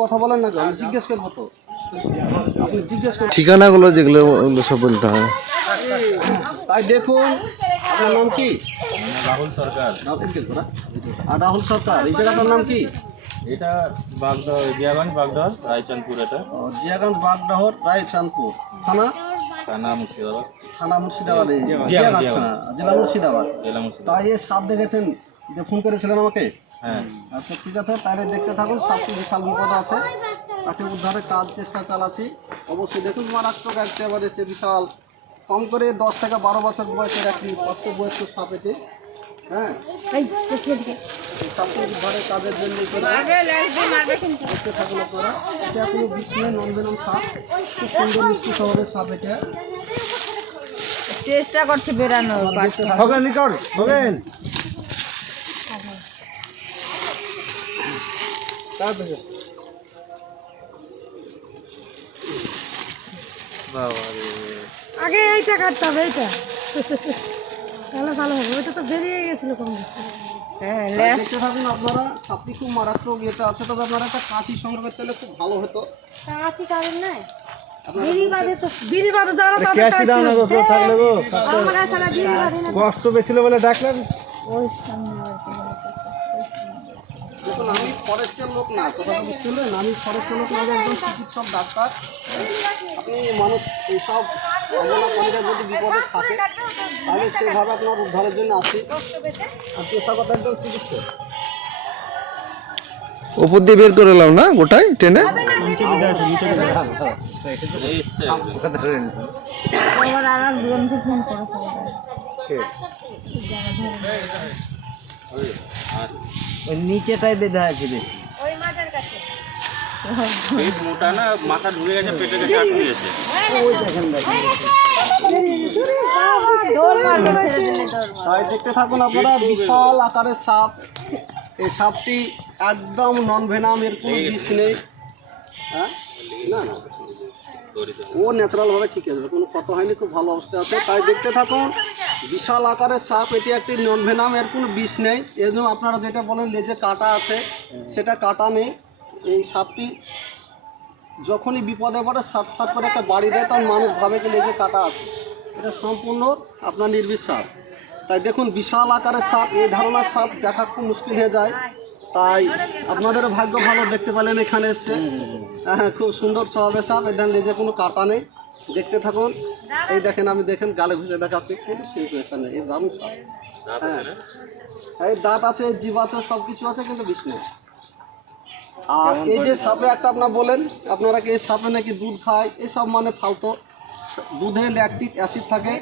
কথা বলেন না, আমি জিজ্ঞেস করবো তো, আপনি জিজ্ঞেস করুন ঠিকানাগুলো যেগুলো ওগুলো সব বলতে হয়। তাই দেখুন, আপনার নাম কি? রাহুল সরকার। আর রাহুল সরকার, এই জায়গাটার নাম কি? এটা বাগদহ, জিয়াগঞ্জ বাগদহ রায়চাঁদপুর। এটা জিয়াগঞ্জ বাগদহ রায়চাঁদপুর থানা, থানা মুর্শিদাবাদ। থানা মুর্শিদাবাদ, জিয়াগঞ্জ থানা, জেলা মুর্শিদাবাদ। তাই এ সাপ দেখেছেন যে ফোন করেছিলেন আমাকে? হ্যাঁ। আচ্ছা ঠিক আছে, তাহলে দেখতে থাকুন। সাপটি বিশাল বিপদ আছে, তাকে উদ্ধারের কাজ চেষ্টা চালাচ্ছি। অবশ্যই দেখুন, মারাত্মক একেবারে সে বিশাল, কম করে 10 থেকে 12 বছর বয়সের একটি প্রাপ্তবয়স্ক সাপ এটি। হ্যাঁ, সাপটি উদ্ধারের কাজের জন্য দেখতে থাকুন আপনারা। এটা কোনো বিচ্ছিন্ন নন্দনম সাপ, খুব সুন্দর মিষ্টি শহরের সাপ। এটা চেষ্টা করছে বেরানোর। আগে এইটা কাটতে হবে, এইটা তাহলে ভালো হবে। ওইটা তো বেরিয়ে গেছিল কম বেশি। হ্যাঁ, দেখতে থাকুন আপনারা। সাপটি খুব মারাত্মক ইয়েতে আছে, তবে আপনারা একটা কাঁচি সংগ্রহ করতে হলে খুব ভালো হতো। কাঁচি কারেন নাই, কষ্ট পেয়েছিল বলে ডাকলেন। দেখুন, আমি ফরেস্টের লোক না, কথাটা বুঝতে হলেন। আমি ফরেস্টের লোক না, একজন চিকিৎসক ডাক্তার। আপনি মানুষ এইসব অবহেলাকারীরা যদি বিপদে থাকে, তাহলে সেভাবে আপনার উদ্ধারের জন্য আসি। আর পেশাগত একজন চিকিৎসক। উপর দিয়ে বের করে এলাম না গোটাই টেনে। নিচেটাই বেঁধে আছে বেশি। মোটা না, মাথা ঢুকে গেছে, পেটে গেছে, আটকে গেছে। তাই দেখতে থাকুন আপনারা, বিশাল আকারের সাপ। এই সাপটি একদম নন ভেনাম, এর কোনো বিষ নেই। হ্যাঁ, না না, ও ন্যাচারালভাবে ঠিক আছে, কোনো ক্ষত হয়নি, খুব ভালো অবস্থায় আছে। তাই দেখতে থাকুন, বিশাল আকারের সাপ। এটি একটি নন ভেনাম, এর কোনো বিষ নেই। এর জন্য আপনারা যেটা বলেন লেজে কাটা আছে, সেটা কাটা নেই। এই সাপটি যখনই বিপদে পড়ে সাট সাট করে একটা বাড়ি দেয়, তখন মানুষ ভাবে কি লেজে কাটা আছে। এটা সম্পূর্ণ আপনার নির্বিষ সাপ। তাই দেখুন, বিশাল আকারের সাপ, এই ধরনের সাপ দেখা খুব মুশকিল হয়ে যায়। তাই আপনাদেরও ভাগ্য ভালো, দেখতে পেলেন এখানে এসছে। হ্যাঁ, খুব সুন্দর স্বভাবের সাপ। এদের লেজে কোনো কাটা নেই। দেখতে থাকুন, এই দেখেন, আমি দেখেন গালে ঘুষে দেখাচ্ছি, কোনো সেই প্রেশার নেই। এই দারুণ সাপ। হ্যাঁ, এই দাঁত আছে, জিভ আছে, সব কিছু আছে, কিন্তু বিষ নেই। আর এই যে সাপে একটা আপনার বলেন, আপনারা কি এই সাপে নাকি দুধ খায়, এসব মানে ফালতু। দুধে ল্যাকটিক অ্যাসিড থাকে,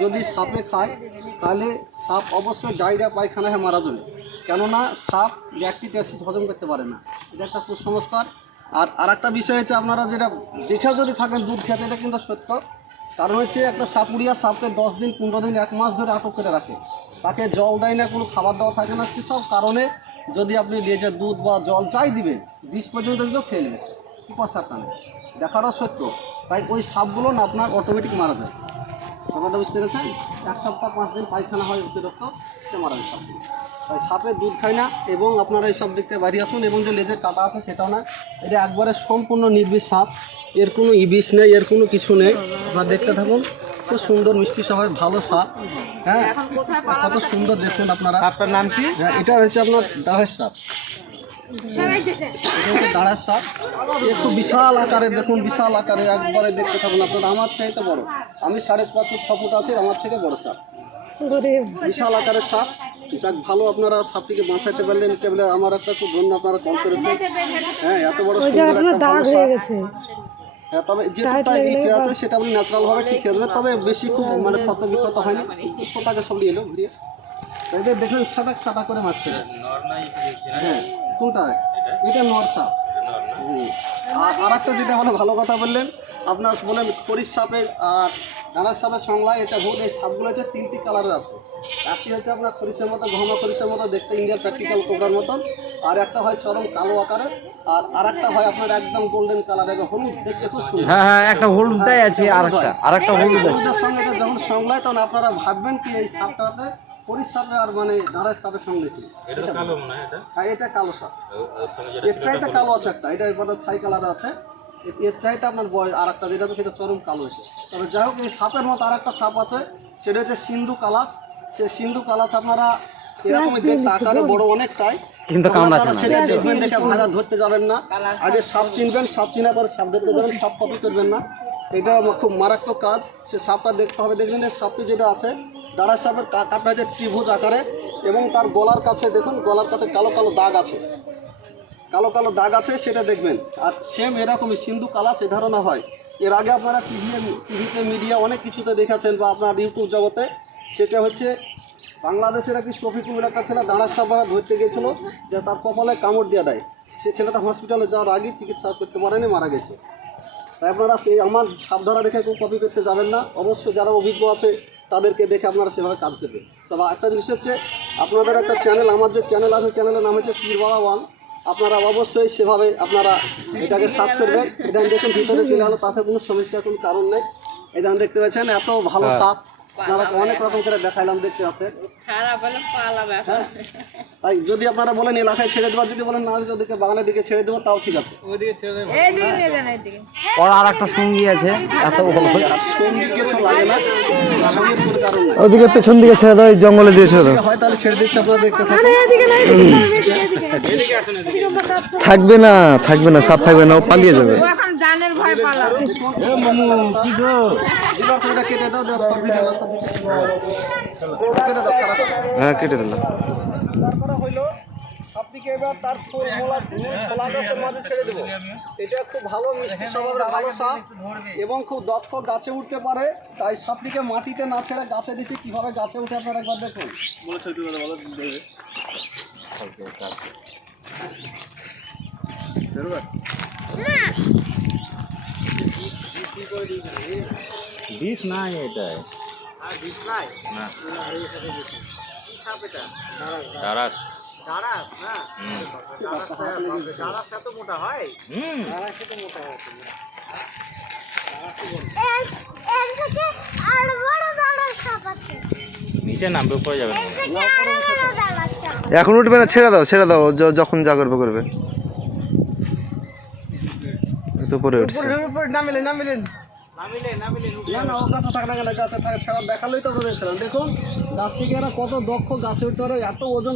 যদি সাপে খায় তাহলে সাপ অবশ্যই ডায়রিয়া পায়খানা হয়ে মারা যাবে। কেননা সাপ ল্যাকটিক অ্যাসিড হজম করতে পারে না, এটা একটা কুসংস্কার। আর একটা বিষয় হচ্ছে, আপনারা যেটা দেখে যদি থাকেন দুধ খেতে, এটা কিন্তু সত্য। কারণ হচ্ছে, একটা সাপুরিয়া সাপকে 10 দিন, 15 দিন, 1 মাস ধরে আটক করে রাখে। তাকে জল দেয় না, কোনো খাবার দেওয়া থাকে না। সেসব কারণে যদি আপনি লেজে দুধ বা জল চাই দিবেন, 20 পর্যন্ত কিন্তু খেয়ে নেবে, কি পয়সার টানে, দেখারও সত্য। তাই ওই সাপগুলো না আপনার অটোমেটিক মারা যায়। ব্যাপারটা বুঝতে পেরেছেন? 1 সপ্তাহ 5 দিন পায়খানা হয় অতিরিক্ত, সে মারা যায় সাপগুলো। তাই সাপের দুধ খায় না। এবং আপনারা এই সব দেখতে বাড়িয়ে আসুন। এবং যে লেজের কাটা আছে সেটাও না, এটা একবারে সম্পূর্ণ নির্বিষ সাপ। এর কোনো বিষ নেই, এর কোনো কিছু নেই। আপনারা দেখতে থাকুন, খুব সুন্দর মিষ্টি স্বভাবের ভালো সাপ। হ্যাঁ, কত সুন্দর দেখুন আপনারা। সাপটার নাম কি? হ্যাঁ, এটা হচ্ছে আপনার দাঁড়ের সাপ। এটা হচ্ছে দাঁড়ের সাপ। এ খুব বিশাল আকারে, দেখুন বিশাল আকারে, একবারে দেখতে থাকুন আপনারা। আমার চাইতে বড়, আমি 5.5 ফুট 6 ফুট আছি, আমার থেকে বড় সাপ, বিশাল আকারের সাপ। যাক, ভালো আপনারা সাপটিকে বাঁচাইতে পারলেন, কেবল আমার একটা খুব ধন্য, আপনারা কল করেছেন। হ্যাঁ, এত বড় সুন্দর একটা ভালো সাপ। হ্যাঁ, তবে যেটা আছে সেটা আপনি ন্যাচারালভাবে ঠিক হয়ে যাবে। তবে বেশি খুব মানে ক্ষত বিক্ষত হয়নি, শোটাকে সব নিয়ে এলো ঘুরিয়ে। তাই দেখলেন ছাটা করে মারছে। হ্যাঁ, কোনটা? এটা নর সাপ। আর একটা যেটা মানে ভালো কথা বললেন, আপনার বলেন খরিশ সাপের আর দাঁড়ার সাপের সংজ্ঞা, এটা ভুল। এই সাপগুলো হচ্ছে 3টি কালারের আছে। একটি হচ্ছে আপনার খরিশের মতো, ঘন খরিশের মতো দেখতে, ইন্ডিয়ান প্র্যাকটিক্যাল কোবরার মতন। আর একটা হয় চরম কালো আকারে, আর একটা হয় আপনার একদম গোল্ডেন কালার, হলুদ, দেখতে খুব সুন্দর। হ্যাঁ, একটা হলুদটাই আছে, আরেকটা হলুদ আছে। হলুদের সঙ্গে যখন সংজ্ঞায়, তখন আপনারা ভাববেন কি এই সাপটাতে পরিসাপে আর মানে দাঁড়ায় সাপের সঙ্গে ছিল। এটা তো কালো মনে হয় এটা। হ্যাঁ, এটা কালো সাপ। ওর সঙ্গে যেটা এর চাইতে কালো আছে একটা, এটা এবার ছাই কালার আছে। এর চাইতে আপনার বয় আর একটা যেটা আছে সেটা চরম কালো আছে। তবে যাই হোক, এই সাপের মতো আর একটা সাপ আছে, সেটা হচ্ছে সিন্ধু কালাচ। সে সিন্ধু কালাচ আপনারা এরকমই দেখতে, আকারে বড় অনেকটাই, কিন্তু আপনারা সেটা দেখবেন, দেখে ভাড়া ধরতে যাবেন না। আগে সাপ চিনবেন, সাপ চিনার পরে সাপ দেখতে যাবেন, সাপ কপি করবেন না। এটা খুব মারাত্মক কাজ। সে সাপটা দেখতে হবে, দেখবেন যে সাপটি যেটা আছে দাঁড়ার সাপের কাঠটা হচ্ছে ত্রিভুজ আকারে, এবং তার গলার কাছে দেখুন, গলার কাছে কালো কালো দাগ আছে, কালো কালো দাগ আছে, সেটা দেখবেন। আর সেম এরকমই সিন্ধু কালাচ এ ধারণা হয়। এর আগে আপনারা টিভিতে মিডিয়া অনেক কিছুতে দেখেছেন, বা আপনার ইউটিউব জগতে। সেটা হচ্ছে বাংলাদেশের একটি শফিকুল একটা ছেলে দাঁড়ার সাপ ধরতে গিয়েছিল, যে তার কপালে কামড় দিয়ে দেয়। সে ছেলেটা হসপিটালে যাওয়ার আগেই চিকিৎসা করতে পারেনি, মারা গেছে। তাই আপনারা সেই আমার সাপ ধরা দেখে কেউ কপি করতে যাবেন না। অবশ্যই যারা অভিজ্ঞ আছে তাদেরকে দেখে আপনারা সেভাবে কাজ করবেন। তবে একটা জিনিস হচ্ছে, আপনাদের একটা চ্যানেল, আমার যে চ্যানেল আছে, চ্যানেলের নাম হচ্ছে পীর বাবা ওয়ান। আপনারা অবশ্যই সেভাবে আপনারা এটাকে সার্চ করবেন। এটা দেখুন ভিতরে চলে গেলো, তাতে কোনো সমস্যার কোনো কারণ নেই। এটা দেখতে পাচ্ছেন, এত ভালো সাপ আপনারা অনেক রকম করে দেখাইলাম, দেখতে আছে। হ্যাঁ, তাই যদি আপনারা বলেন এলাকায় ছেড়ে দেওয়া, যদি বলেন না ওদিকে বাগানের দিকে ছেড়ে দেবো, তাও ঠিক আছে। ওর আর একটা সঙ্গী আছে, এত আর সঙ্গীত কিছু লাগে না, সঙ্গীত কোনো কারণ নেই। ওদিকে পেছন দিকে ছেড়ে দাও, এই জঙ্গলে দিয়ে ছেড়ে দাও। হয় তাহলে ছেড়ে দিচ্ছি, আপনারা দেখতে থাকুন। এদিকে নাই, এদিকে আমরা কাজ করবো। থাকবে না, থাকবে না, সাপ থাকবে না, ও পালিয়ে যাবে। এখন জানের ভয় পালাবে। এবার সেটা কেটে দাও, কেটে দাও, খারাপ হবে। হ্যাঁ, কেটে দিলাম। তারপরে হইলো সাপটিকে এবার তার খোলা গাছের মাঝে ছেড়ে দেবো। এটা খুব ভালো মিষ্টি স্বভাবের ভালো সাপ, এবং খুব দক্ষ, গাছে উঠতে পারে। তাই সাপটিকে মাটিতে না ছেড়ে গাছে দিচ্ছি। কীভাবে গাছে উঠে আপনারা একবার দেখুন। বিষ নাই এটাই। আর বিষ নাই না, সাপ, এটা দারাস। দাঁড়াস না, দাঁড়াস এত মোটা হয়, হুম, দাঁড়াস এত মোটা হয়। নিচে নামবে, উপরে যাবে না। এখন উঠবে না, ছেড়ে দাও, ছেড়ে দাও, যখন যা করবে করবে। তো উপরে উঠছে। না না, ও গাছে থাকে না কেন, গাছে থাকে ছাড়া দেখালেই তো বলেছিলাম। দেখুন গাছ থেকে এরা কত দক্ষ, গাছে উঠতে পারে, এত ওজন।